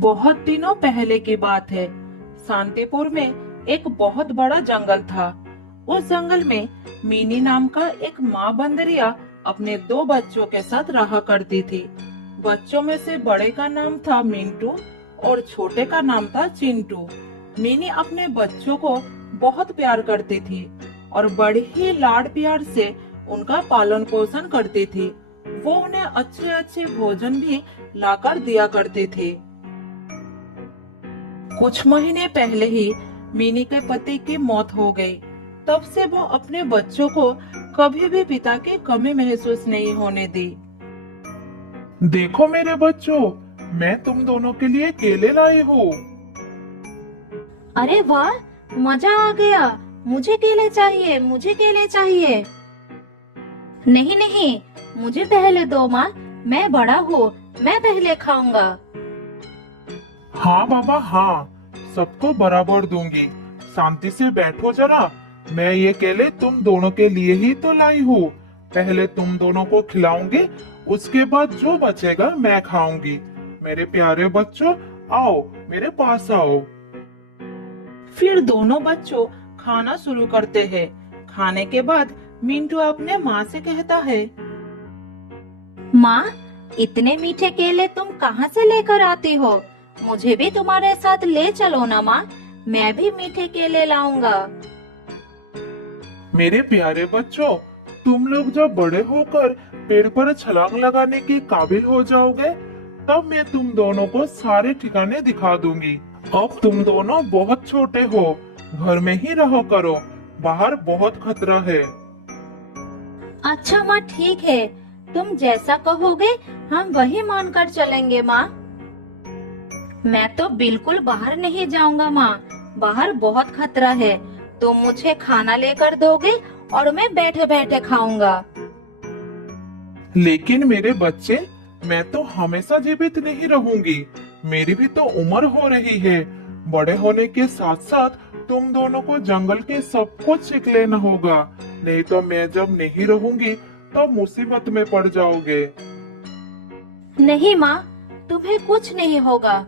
बहुत दिनों पहले की बात है। शांतिपुर में एक बहुत बड़ा जंगल था। उस जंगल में मीनी नाम का एक माँ बंदरिया अपने दो बच्चों के साथ रहा करती थी। बच्चों में से बड़े का नाम था मिंटू और छोटे का नाम था चिंटू। मीनी अपने बच्चों को बहुत प्यार करती थी और बड़ी ही लाड प्यार से उनका पालन पोषण करती थी। वो उन्हें अच्छे अच्छे भोजन भी लाकर दिया करती थी। कुछ महीने पहले ही मिनी के पति की मौत हो गई। तब से वो अपने बच्चों को कभी भी पिता की कमी महसूस नहीं होने दी। देखो मेरे बच्चों, मैं तुम दोनों के लिए केले लाई हूँ। अरे वाह, मजा आ गया। मुझे केले चाहिए, मुझे केले चाहिए। नहीं नहीं, मुझे पहले दो माँ, मैं बड़ा हूँ, मैं पहले खाऊंगा। हाँ बाबा हाँ, सबको बराबर दूंगी। शांति से बैठो जरा। मैं ये केले तुम दोनों के लिए ही तो लाई हूँ। पहले तुम दोनों को खिलाऊंगी, उसके बाद जो बचेगा मैं खाऊंगी। मेरे प्यारे बच्चों, आओ मेरे पास आओ। फिर दोनों बच्चों खाना शुरू करते हैं। खाने के बाद मिंटू अपने माँ से कहता है, माँ, इतने मीठे केले तुम कहाँ से लेकर आती हो? मुझे भी तुम्हारे साथ ले चलो ना माँ, मैं भी मीठे केले लाऊंगा। मेरे प्यारे बच्चों, तुम लोग जब बड़े होकर पेड़ पर छलांग लगाने के काबिल हो जाओगे, तब मैं तुम दोनों को सारे ठिकाने दिखा दूंगी। अब तुम दोनों बहुत छोटे हो, घर में ही रहो करो, बाहर बहुत खतरा है। अच्छा माँ, ठीक है, तुम जैसा कहोगे हम वही मानकर चलेंगे माँ। मैं तो बिल्कुल बाहर नहीं जाऊंगा माँ, बाहर बहुत खतरा है। तुम मुझे खाना लेकर दोगे और मैं बैठे बैठे खाऊंगा। लेकिन मेरे बच्चे, मैं तो हमेशा जीवित नहीं रहूंगी। मेरी भी तो उम्र हो रही है। बड़े होने के साथ साथ तुम दोनों को जंगल के सब कुछ सीख लेना होगा, नहीं तो मैं जब नहीं रहूंगी तब मुसीबत में पड़ जाओगे। नहीं माँ, तुम्हें कुछ नहीं होगा।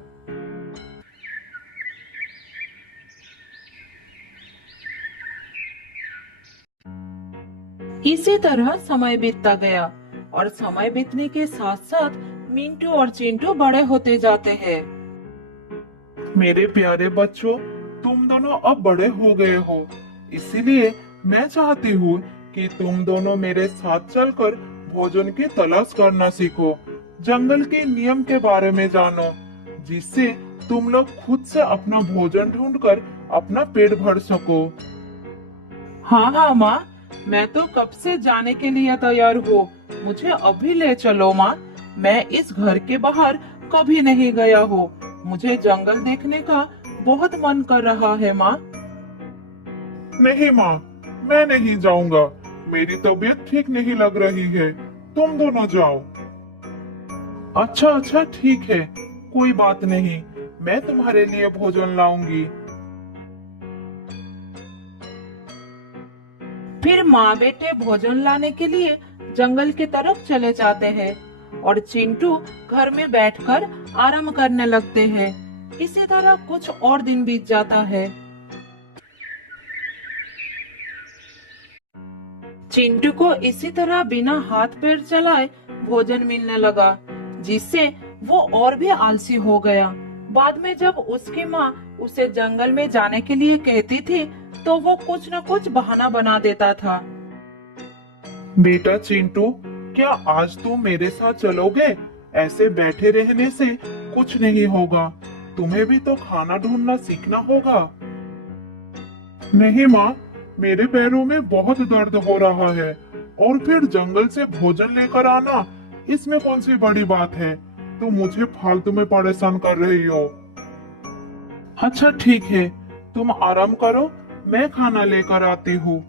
इसी तरह समय बीतता गया और समय बीतने के साथ साथ मिंटू और चिंटू बड़े होते जाते हैं। मेरे प्यारे बच्चों, तुम दोनों अब बड़े हो गए हो, इसीलिए मैं चाहती हूँ कि तुम दोनों मेरे साथ चलकर भोजन की तलाश करना सीखो, जंगल के नियम के बारे में जानो, जिससे तुम लोग खुद से अपना भोजन ढूंढकर अपना पेट भर सको। हाँ हाँ माँ, मैं तो कब से जाने के लिए तैयार हूँ। मुझे अभी ले चलो माँ। मैं इस घर के बाहर कभी नहीं गया हूँ। मुझे जंगल देखने का बहुत मन कर रहा है माँ। नहीं माँ, मैं नहीं जाऊंगा। मेरी तबीयत ठीक नहीं लग रही है, तुम दोनों जाओ। अच्छा अच्छा ठीक है, कोई बात नहीं, मैं तुम्हारे लिए भोजन लाऊंगी। फिर माँ बेटे भोजन लाने के लिए जंगल की तरफ चले जाते हैं और चिंटू घर में बैठकर आराम करने लगते हैं। इसी तरह कुछ और दिन बीत जाता है। चिंटू को इसी तरह बिना हाथ पैर चलाए भोजन मिलने लगा, जिससे वो और भी आलसी हो गया। बाद में जब उसकी माँ उसे जंगल में जाने के लिए कहती थी, तो वो कुछ न कुछ बहाना बना देता था। बेटा चिंटू, क्या आज तुम मेरे साथ चलोगे? ऐसे बैठे रहने से कुछ नहीं होगा, तुम्हें भी तो खाना ढूंढना सीखना होगा। नहीं माँ, मेरे पैरों में बहुत दर्द हो रहा है, और फिर जंगल से भोजन लेकर आना, इसमें कौन सी बड़ी बात है? तुम मुझे फालतू में परेशान कर रही हो। अच्छा ठीक है, तुम आराम करो, मैं खाना लेकर आती हूँ।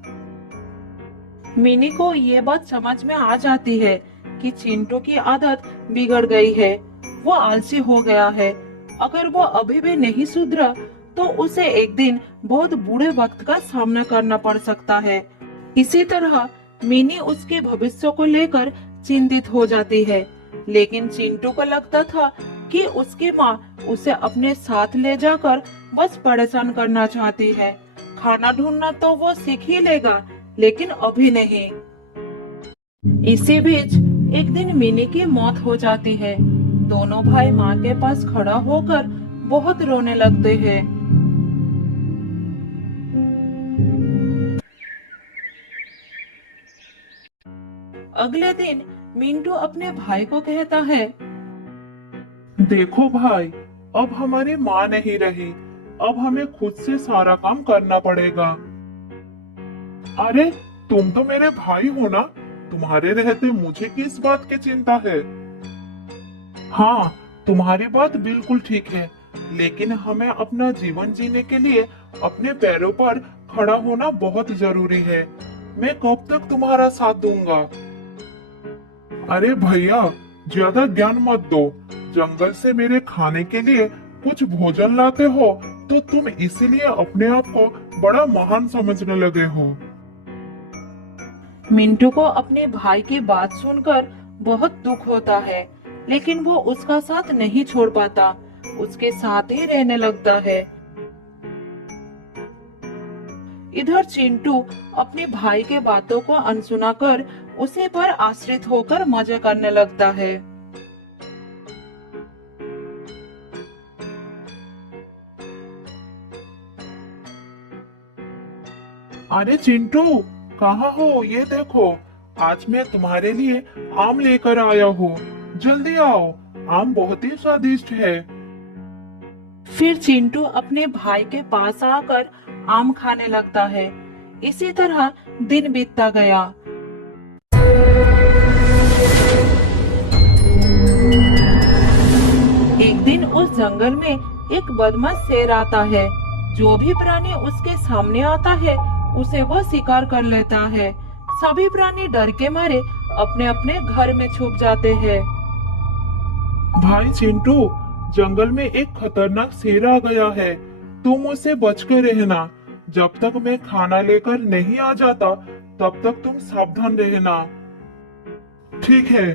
मिनी को ये बात समझ में आ जाती है कि चिंटू की आदत बिगड़ गई है। वो आलसी हो गया है। अगर वो अभी भी नहीं सुधरा, तो उसे एक दिन बहुत बुरे वक्त का सामना करना पड़ सकता है। इसी तरह मिनी उसके भविष्य को लेकर चिंतित हो जाती है। लेकिन चिंटू को लगता था कि उसकी माँ उसे अपने साथ ले जाकर बस परेशान करना चाहती है। खाना ढूंढना तो वो सीख ही लेगा, लेकिन अभी नहीं। इसी बीच एक दिन मिनी की मौत हो जाती है। दोनों भाई माँ के पास खड़ा होकर बहुत रोने लगते हैं। अगले दिन मिंटू अपने भाई को कहता है, देखो भाई, अब हमारी माँ नहीं रही, अब हमें खुद से सारा काम करना पड़ेगा। अरे तुम तो मेरे भाई हो ना, तुम्हारे रहते मुझे किस बात की चिंता है। हाँ, तुम्हारी बात बिल्कुल ठीक है, लेकिन हमें अपना जीवन जीने के लिए अपने पैरों पर खड़ा होना बहुत जरूरी है। मैं कब तक तुम्हारा साथ दूंगा। अरे भैया, ज्यादा ज्ञान मत दो। जंगल से मेरे खाने के लिए कुछ भोजन लाते हो तो तुम इसीलिए अपने आप को बड़ा महान समझने लगे हो। मिंटू को अपने भाई की बात सुनकर बहुत दुख होता है, लेकिन वो उसका साथ नहीं छोड़ पाता, उसके साथ ही रहने लगता है। इधर चिंटू अपने भाई के बातों को अनसुना कर उसी पर आश्रित होकर मजे करने लगता है। अरे चिंटू, कहाँ हो? ये देखो, आज मैं तुम्हारे लिए आम लेकर आया हूँ। जल्दी आओ, आम बहुत ही स्वादिष्ट है। फिर चिंटू अपने भाई के पास आकर आम खाने लगता है। इसी तरह दिन बीतता गया। एक दिन उस जंगल में एक बदमाश शेर आता है। जो भी प्राणी उसके सामने आता है उसे वो शिकार कर लेता है। सभी प्राणी डर के मारे अपने अपने घर में छुप जाते हैं। भाई चिंटू, जंगल में एक खतरनाक शेर आ गया है, तुम उससे बचकर रहना। जब तक मैं खाना लेकर नहीं आ जाता तब तक तुम सावधान रहना। ठीक है,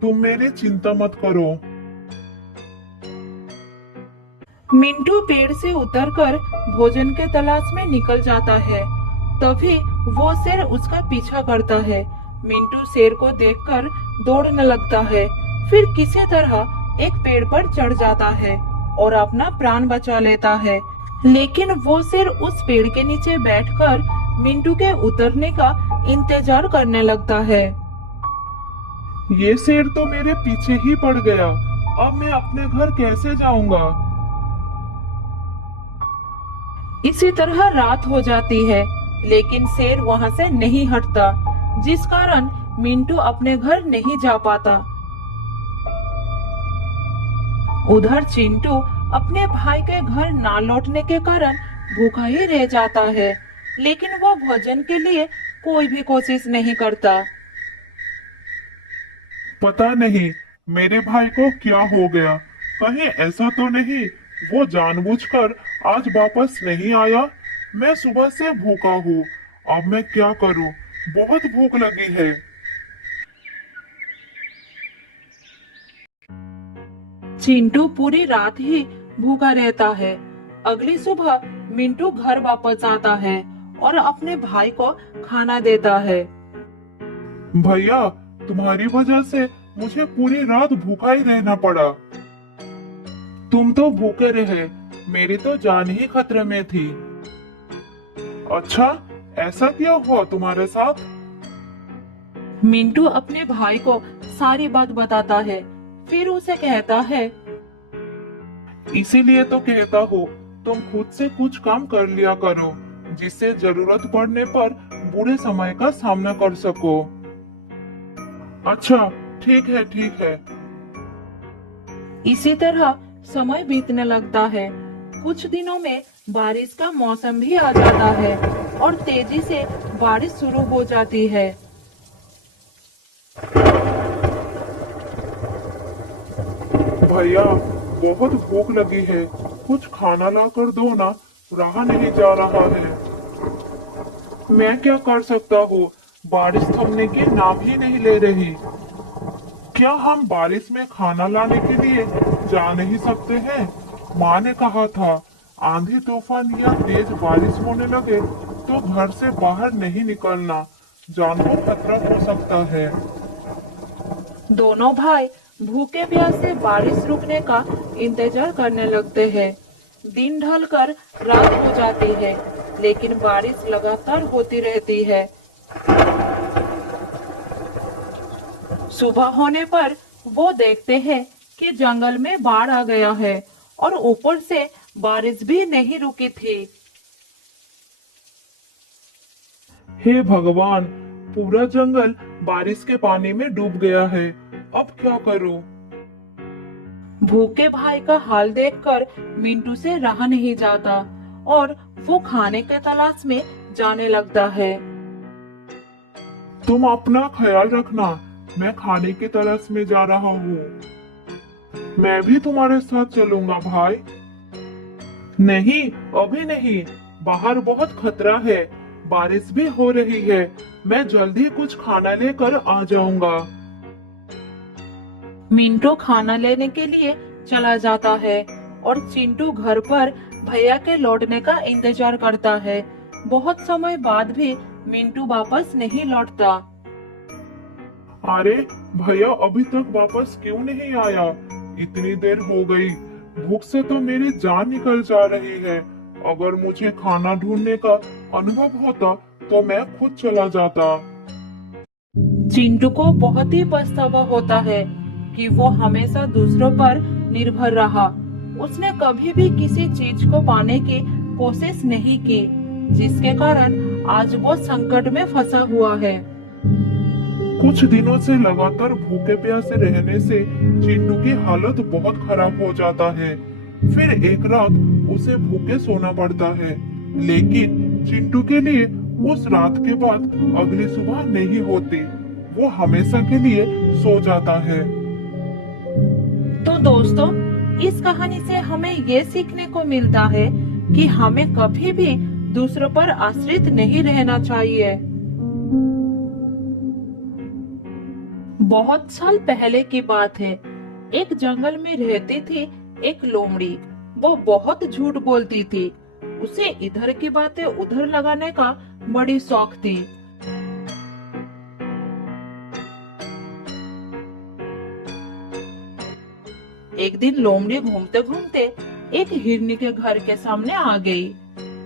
तुम मेरी चिंता मत करो। मिंटू पेड़ से उतरकर भोजन के तलाश में निकल जाता है। तभी वो शेर उसका पीछा करता है। मिंटू शेर को देखकर दौड़ने लगता है। फिर किसी तरह एक पेड़ पर चढ़ जाता है और अपना प्राण बचा लेता है। लेकिन वो शेर उस पेड़ के नीचे बैठकर मिंटू के उतरने का इंतजार करने लगता है। ये शेर तो मेरे पीछे ही पड़ गया, अब मैं अपने घर कैसे जाऊंगा? इसी तरह रात हो जाती है, लेकिन शेर वहां से नहीं हटता, जिस कारण मिंटू अपने घर नहीं जा पाता। उधर चिंटू अपने भाई के घर ना लौटने के कारण भूखा ही रह जाता है, लेकिन वो भोजन के लिए कोई भी कोशिश नहीं करता। पता नहीं मेरे भाई को क्या हो गया। कहीं ऐसा तो नहीं वो जानबूझकर आज वापस नहीं आया? मैं सुबह से भूखा हूँ, अब मैं क्या करूँ? बहुत भूख लगी है। चिंटू पूरी रात ही भूखा रहता है। अगली सुबह मिंटू घर वापस आता है और अपने भाई को खाना देता है। भैया, तुम्हारी वजह से मुझे पूरी रात भूखा ही रहना पड़ा। तुम तो भूखे रहे, मेरी तो जान ही खतरे में थी। अच्छा, ऐसा क्या हुआ तुम्हारे साथ? मिंटू अपने भाई को सारी बात बताता है। फिर उसे कहता है, इसीलिए तो कहता हूँ तुम खुद से कुछ काम कर लिया करो, जिससे जरूरत पड़ने पर बुरे समय का सामना कर सको। अच्छा, ठीक है, ठीक है। इसी तरह समय बीतने लगता है। कुछ दिनों में बारिश का मौसम भी आ जाता है और तेजी से बारिश शुरू हो जाती है। भैया, बहुत भूख लगी है, कुछ खाना ला कर दो ना, रहा नहीं जा रहा है। मैं क्या कर सकता हूँ, बारिश थमने की नाम ही नहीं ले रही। क्या हम बारिश में खाना लाने के लिए जा नहीं सकते हैं? माँ ने कहा था आंधी तूफान या तेज बारिश होने लगे तो घर से बाहर नहीं निकलना, जान को खतरा हो सकता है। दोनों भाई भूखे प्यासे बारिश रुकने का इंतजार करने लगते हैं। दिन ढलकर रात हो जाती है, लेकिन बारिश लगातार होती रहती है। सुबह होने पर वो देखते हैं कि जंगल में बाढ़ आ गया है और ऊपर से बारिश भी नहीं रुकी थी। हे भगवान, पूरा जंगल बारिश के पानी में डूब गया है। अब क्या करूं? भूखे भाई का हाल देखकर मिंटू से रहा नहीं जाता और वो खाने के तलाश में जाने लगता है। तुम अपना ख्याल रखना, मैं खाने की तलाश में जा रहा हूँ। मैं भी तुम्हारे साथ चलूंगा भाई। नहीं, अभी नहीं, बाहर बहुत खतरा है, बारिश भी हो रही है। मैं जल्दी कुछ खाना लेकर आ जाऊंगा। मिंटू खाना लेने के लिए चला जाता है और चिंटू घर पर भैया के लौटने का इंतजार करता है। बहुत समय बाद भी मिंटू वापस नहीं लौटता। अरे भैया अभी तक वापस क्यों नहीं आया? इतनी देर हो गई, भूख से तो मेरी जान निकल जा रही है। अगर मुझे खाना ढूंढने का अनुभव होता तो मैं खुद चला जाता। चिंटू को बहुत ही पछतावा होता है कि वो हमेशा दूसरों पर निर्भर रहा। उसने कभी भी किसी चीज को पाने की कोशिश नहीं की, जिसके कारण आज वो संकट में फंसा हुआ है। कुछ दिनों से लगातार भूखे प्यासे रहने से चिंटू की हालत बहुत खराब हो जाता है। फिर एक रात उसे भूखे सोना पड़ता है, लेकिन चिंटू के लिए उस रात के बाद अगली सुबह नहीं होती। वो हमेशा के लिए सो जाता है। तो दोस्तों, इस कहानी से हमें ये सीखने को मिलता है कि हमें कभी भी दूसरों पर आश्रित नहीं रहना चाहिए। बहुत साल पहले की बात है। एक जंगल में रहती थी एक लोमड़ी। वो बहुत झूठ बोलती थी। उसे इधर की बातें उधर लगाने का बड़ी शौक थी। एक दिन लोमड़ी घूमते घूमते एक हिरनी के घर के सामने आ गई।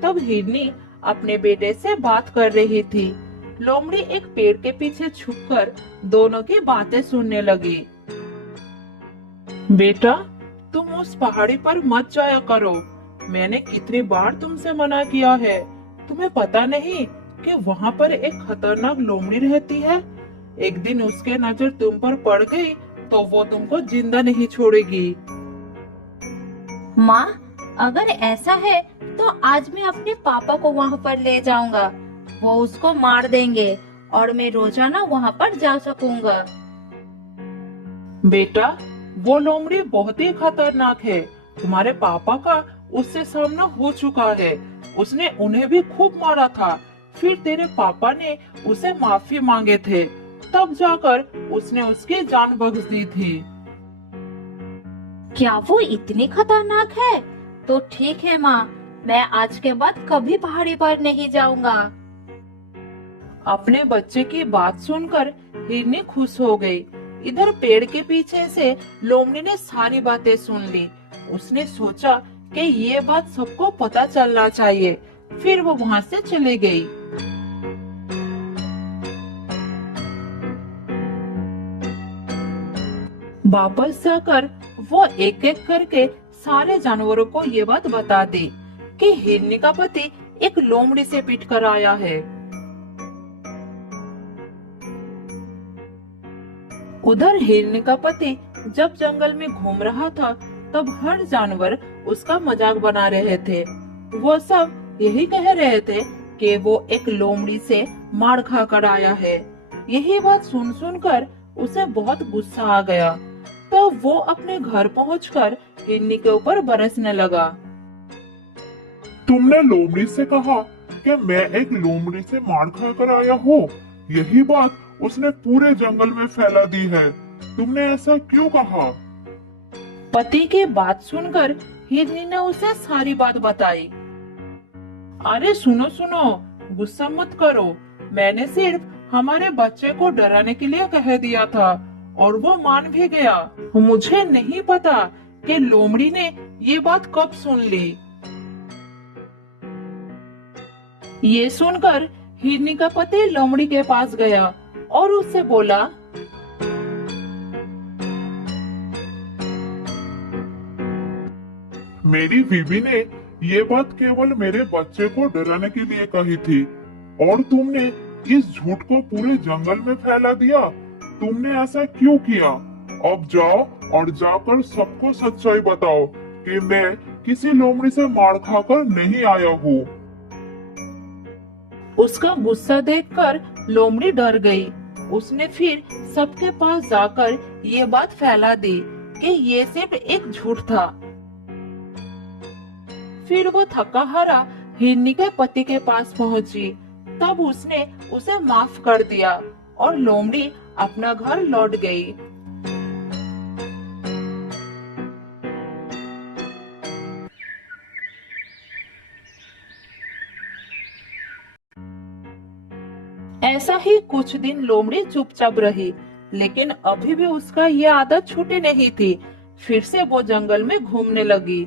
तब हिरनी अपने बेटे से बात कर रही थी। लोमड़ी एक पेड़ के पीछे छुपकर दोनों की बातें सुनने लगी। बेटा, तुम उस पहाड़ी पर मत जाया करो। मैंने कितनी बार तुमसे मना किया है। तुम्हें पता नहीं कि वहाँ पर एक खतरनाक लोमड़ी रहती है। एक दिन उसके नजर तुम पर पड़ गई तो वो तुमको जिंदा नहीं छोड़ेगी। माँ, अगर ऐसा है तो आज मैं अपने पापा को वहाँ पर ले जाऊंगा। वो उसको मार देंगे और मैं रोजाना वहाँ पर जा सकूंगा। बेटा, वो लोमड़ी बहुत ही खतरनाक है। तुम्हारे पापा का उससे सामना हो चुका है। उसने उन्हें भी खूब मारा था। फिर तेरे पापा ने उसे माफी मांगे थे, तब जाकर उसने उसकी जान बख्श दी थी। क्या वो इतनी खतरनाक है? तो ठीक है माँ, मैं आज के बाद कभी पहाड़ी पर नहीं जाऊंगा। अपने बच्चे की बात सुनकर हिरनी खुश हो गई। इधर पेड़ के पीछे से लोमड़ी ने सारी बातें सुन ली। उसने सोचा कि ये बात सबको पता चलना चाहिए। फिर वो वहाँ से चली गई। वापस जाकर वो एक एक करके सारे जानवरों को ये बात बता दी कि हिरनी का पति एक लोमड़ी से पिट कर आया है। उधर हिरनी का पति जब जंगल में घूम रहा था, तब हर जानवर उसका मजाक बना रहे थे। वो सब यही कह रहे थे कि वो एक लोमड़ी से मार खा कर आया है। यही बात सुन सुनकर उसे बहुत गुस्सा आ गया। तो वो अपने घर पहुंचकर हिरनी के ऊपर बरसने लगा। तुमने लोमड़ी से कहा कि मैं एक लोमड़ी से मार खाकर आया हूँ। यही बात उसने पूरे जंगल में फैला दी है। तुमने ऐसा क्यों कहा? पति की बात सुनकर हिरनी ने उसे सारी बात बताई। अरे सुनो सुनो, गुस्सा मत करो, मैंने सिर्फ हमारे बच्चे को डराने के लिए कह दिया था और वो मान भी गया। मुझे नहीं पता कि लोमड़ी ने ये बात कब सुन ली। ये सुनकर हिरनी का पति लोमड़ी के पास गया और उससे बोला, मेरी बीवी ने ये बात केवल मेरे बच्चे को डराने के लिए कही थी और तुमने इस झूठ को पूरे जंगल में फैला दिया। तुमने ऐसा क्यों किया? अब जाओ और जाकर सबको सच्चाई बताओ कि मैं किसी लोमड़ी से मार खाकर नहीं आया हूँ। उसका गुस्सा देखकर लोमड़ी डर गई। उसने फिर सबके पास जाकर ये बात फैला दी कि ये सिर्फ एक झूठ था। फिर वो थका हारा हिरनी के पति के पास पहुंची। तब उसने उसे माफ कर दिया और लोमड़ी अपना घर लौट गई। ऐसा ही कुछ दिन लोमड़ी चुपचाप रही, लेकिन अभी भी उसका ये आदत छूटी नहीं थी। फिर से वो जंगल में घूमने लगी।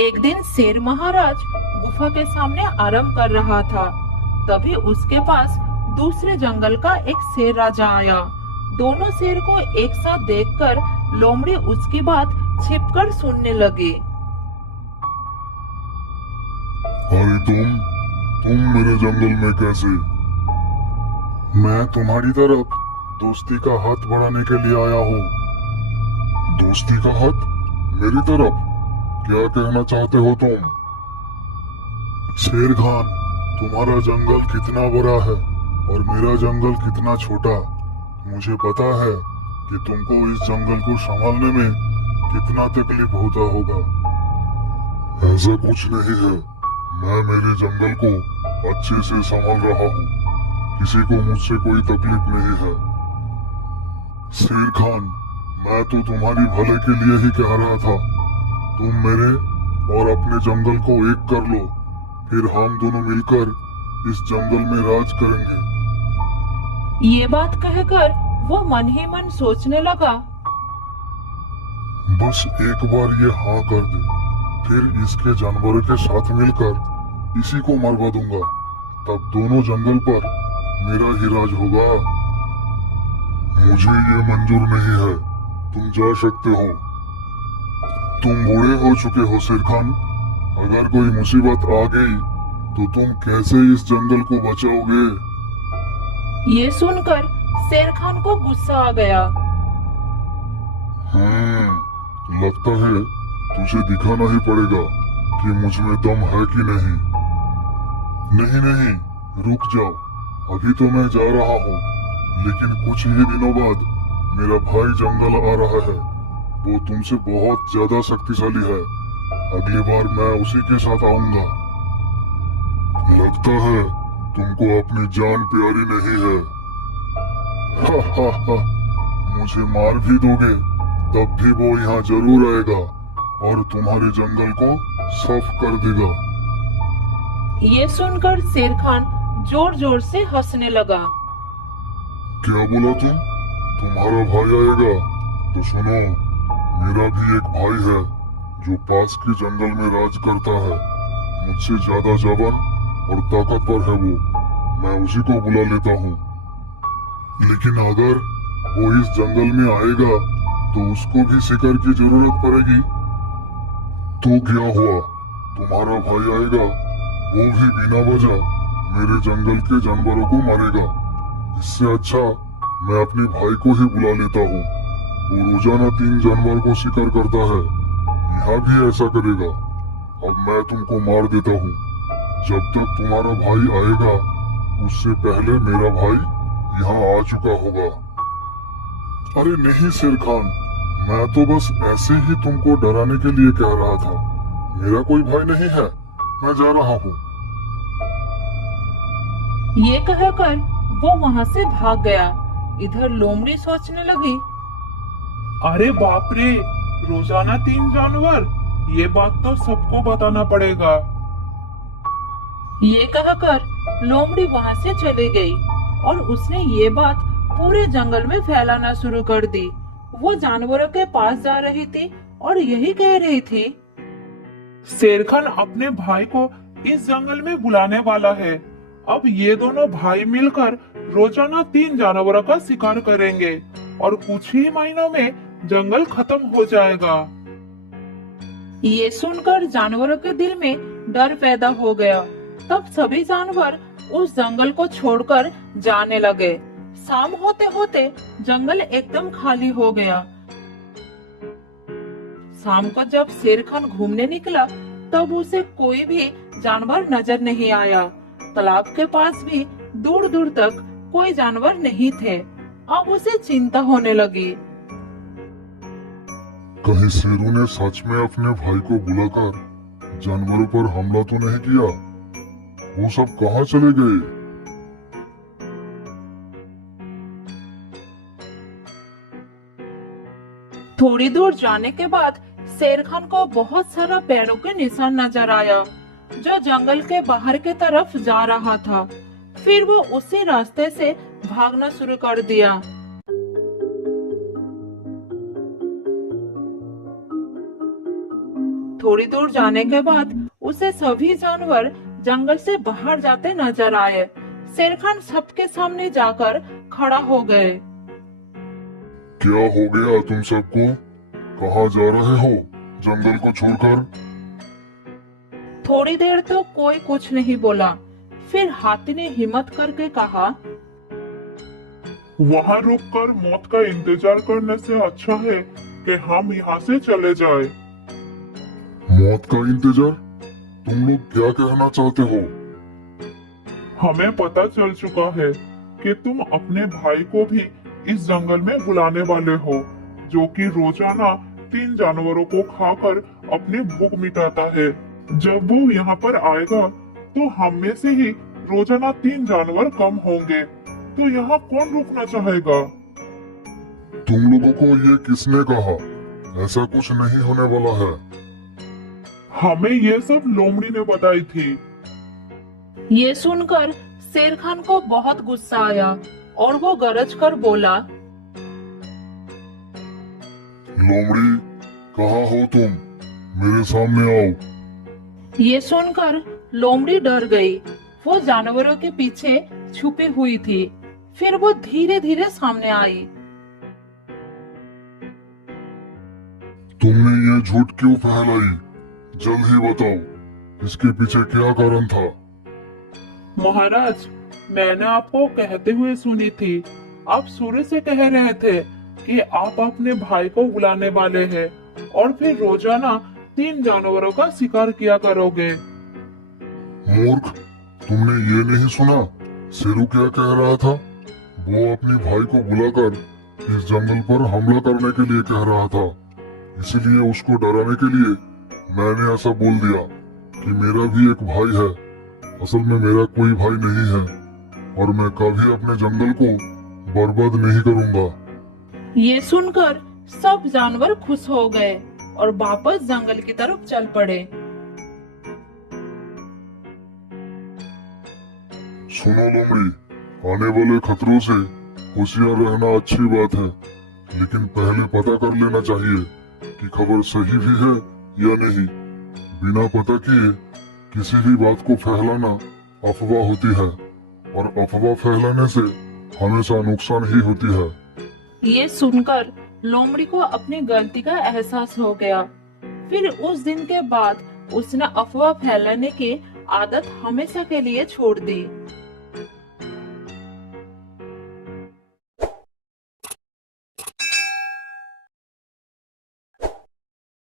एक दिन शेर महाराज गुफा के सामने आराम कर रहा था। तभी उसके पास दूसरे जंगल का एक शेर राजा आया। दोनों शेर को एक साथ देखकर लोमड़ी उसकी बात छिपकर सुनने लगी। अरे तुम मेरे जंगल में कैसे? मैं तुम्हारी तरफ दोस्ती का हाथ बढ़ाने के लिए आया हूँ। दोस्ती का हाथ मेरी तरफ? क्या कहना चाहते हो तुम? शेर खान, तुम्हारा जंगल कितना बड़ा है और मेरा जंगल कितना छोटा। मुझे पता है कि तुमको इस जंगल को संभालने में कितना तकलीफ होता होगा। ऐसा कुछ नहीं है, मैं मेरे जंगल को अच्छे से संभाल रहा हूँ। किसी को मुझसे कोई तकलीफ नहीं है। शेर खान, मैं तो तुम्हारी भले के लिए ही कह रहा था। तुम मेरे और अपने जंगल को एक कर लो, फिर हम दोनों मिलकर इस जंगल में राज करेंगे। ये बात कहकर वो मन ही मन सोचने लगा। बस एक बार ये हाँ कर दे, फिर इसके जानवरों के साथ मिलकर इसी को मरवा दूंगा। तब दोनों जंगल पर मेरा ही राज होगा। मुझे ये मंजूर नहीं है। तुम जा सकते हो। तुम बूढ़े हो चुके हो शेर खान। अगर कोई मुसीबत आ गई तो तुम कैसे इस जंगल को बचाओगे? ये सुनकर शेर खान को गुस्सा आ गया। लगता है तुझे दिखाना ही पड़ेगा कि मुझ में दम है कि नहीं। नहीं, रुक जाओ। अभी तो मैं जा रहा हूँ, लेकिन कुछ ही दिनों बाद मेरा भाई जंगल आ रहा है। वो तुमसे बहुत ज्यादा शक्तिशाली है। अगली बार मैं उसी के साथ आऊंगा। लगता है तुमको अपनी जान प्यारी नहीं है। हा, मुझे मार भी दोगे तब भी वो यहाँ जरूर आएगा और तुम्हारे जंगल को साफ कर देगा। ये सुनकर शेर खान जोर जोर से हंसने लगा। क्या बोला तुम? तुम्हारा भाई आएगा? तो सुनो, मेरा भी एक भाई है जो पास के जंगल में राज करता है। मुझसे ज्यादा जवान और ताकतवर है वो। मैं उसी को बुला लेता हूँ। लेकिन अगर वो इस जंगल में आएगा तो उसको भी शिकार की जरूरत पड़ेगी। तो क्या हुआ? तुम्हारा भाई आएगा, वो भी बिना वजह मेरे जंगल के जानवरों को मारेगा। इससे अच्छा मैं अपने भाई को ही बुला लेता हूँ। वो रोजाना 3 जानवर को शिकार करता है। यहाँ भी ऐसा करेगा। अब मैं तुमको मार देता हूँ। जब तक तुम्हारा भाई आएगा उससे पहले मेरा भाई यहाँ आ चुका होगा। अरे नहीं शेर खान, मैं तो बस ऐसे ही तुमको डराने के लिए कह रहा था। मेरा कोई भाई नहीं है। मैं जा रहा हूँ। ये कहकर वो वहाँ से भाग गया। इधर लोमड़ी सोचने लगी, अरे बाप रे, रोजाना 3 जानवर, ये बात तो सबको बताना पड़ेगा। ये कहकर लोमड़ी वहां से चली गई और उसने ये बात पूरे जंगल में फैलाना शुरू कर दी। वो जानवरों के पास जा रही थी और यही कह रही थी, शेर खान अपने भाई को इस जंगल में बुलाने वाला है। अब ये दोनों भाई मिलकर रोजाना 3 जानवरों का शिकार करेंगे और कुछ ही महीनों में जंगल खत्म हो जाएगा। ये सुनकर जानवरों के दिल में डर पैदा हो गया। तब सभी जानवर उस जंगल को छोड़कर जाने लगे। शाम होते होते जंगल एकदम खाली हो गया। शाम को जब शेर खान घूमने निकला तब उसे कोई भी जानवर नजर नहीं आया। तालाब के पास भी दूर दूर तक कोई जानवर नहीं थे। अब उसे चिंता होने लगी। कहीं शेरों ने सच में अपने भाई को बुलाकर जानवरों पर हमला तो नहीं किया? वो सब कहाँ चले गए? थोड़ी दूर जाने के बाद शेर खान को बहुत सारा पैरों के निशान नजर आया जो जंगल के बाहर के तरफ जा रहा था। फिर वो उसी रास्ते से भागना शुरू कर दिया। थोड़ी दूर जाने के बाद उसे सभी जानवर जंगल से बाहर जाते नजर आए। शेर खान सबके सामने जाकर खड़ा हो गए। क्या हो गया तुम सबको? कहाँ जा रहे हो जंगल को छोड़कर? थोड़ी देर तो कोई कुछ नहीं बोला। फिर हाथी ने हिम्मत करके कहा, वहाँ रुककर मौत का इंतजार करने से अच्छा है कि हम यहाँ से चले जाएं। मौत का इंतजार? तुम लोग क्या कहना चाहते हो? हमें पता चल चुका है कि तुम अपने भाई को भी इस जंगल में बुलाने वाले हो, जो कि रोजाना 3 जानवरों को खाकर अपनी भूख मिटाता है। जब वो यहाँ पर आएगा तो हम में से ही रोजाना 3 जानवर कम होंगे, तो यहाँ कौन रुकना चाहेगा? तुम लोगों को ये किसने कहा? ऐसा कुछ नहीं होने वाला है। हमें ये सब लोमड़ी ने बताई थी। ये सुनकर शेर खान को बहुत गुस्सा आया और वो गरज कर बोला, लोमड़ी, कहाँ हो तुम? मेरे सामने आओ। ये सुनकर लोमड़ी डर गई। वो जानवरों के पीछे छुपी हुई थी। फिर वो धीरे धीरे सामने आई। तुमने ये झूठ क्यों फैलाई? जल्द ही बताओ, इसके पीछे क्या कारण था? महाराज, मैंने आपको कहते हुए सुनी थी। आप शुरू से कह रहे थे कि आप अपने भाई को बुलाने वाले हैं और फिर रोजाना 3 जानवरों का शिकार किया करोगे। मूर्ख, तुमने ये नहीं सुना शेरू क्या कह रहा था? वो अपने भाई को बुलाकर इस जंगल पर हमला करने के लिए कह रहा था। इसलिए उसको डराने के लिए मैंने ऐसा बोल दिया कि मेरा भी एक भाई है। असल में मेरा कोई भाई नहीं है और मैं कभी अपने जंगल को बर्बाद नहीं करूंगा। ये सुनकर सब जानवर खुश हो गए और वापस जंगल की तरफ चल पड़े। सुनो लोमड़ी, आने वाले खतरों से होशियार रहना अच्छी बात है, लेकिन पहले पता कर लेना चाहिए कि खबर सही भी है या नहीं। बिना पता किए किसी भी बात को फैलाना अफवाह होती है और अफवाह फैलाने से हमेशा नुकसान ही होती है। ये सुनकर लोमड़ी को अपनी गलती का एहसास हो गया। फिर उस दिन के बाद उसने अफवाह फैलाने की आदत हमेशा के लिए छोड़ दी।